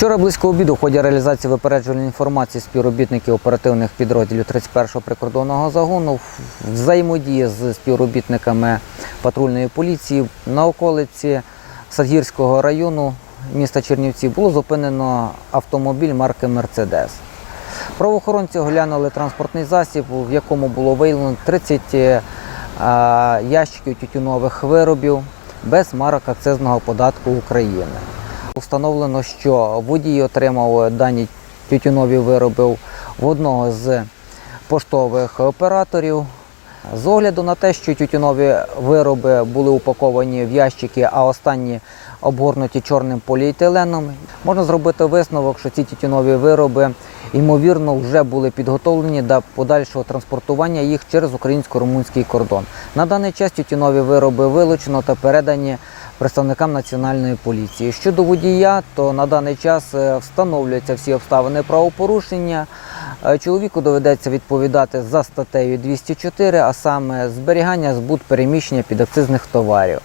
Вчора близько обіду в ході реалізації випереджувальної інформації співробітників оперативних підрозділів 31-го прикордонного загону взаємодії з співробітниками патрульної поліції на околиці Садгірського району міста Чернівці було зупинено автомобіль марки Мерседес. Правоохоронці оглянули транспортний засіб, в якому було виявлено 30 е, ящиків тютюнових виробів без марок акцизного податку України. Встановлено, що водій отримав дані тютюнові вироби в одного з поштових операторів. З огляду на те, що тютюнові вироби були упаковані в ящики, а останні обгорнуті чорним поліетиленом, можна зробити висновок, що ці тютюнові вироби ймовірно вже були підготовлені до подальшого транспортування їх через українсько-румунський кордон. На даний час тютюнові вироби вилучено та передані представникам національної поліції. Щодо водія, то на даний час е, встановлюються всі обставини правопорушення. Е, Чоловіку доведеться відповідати за статтею 204, а саме зберігання збут переміщення підакцизних товарів.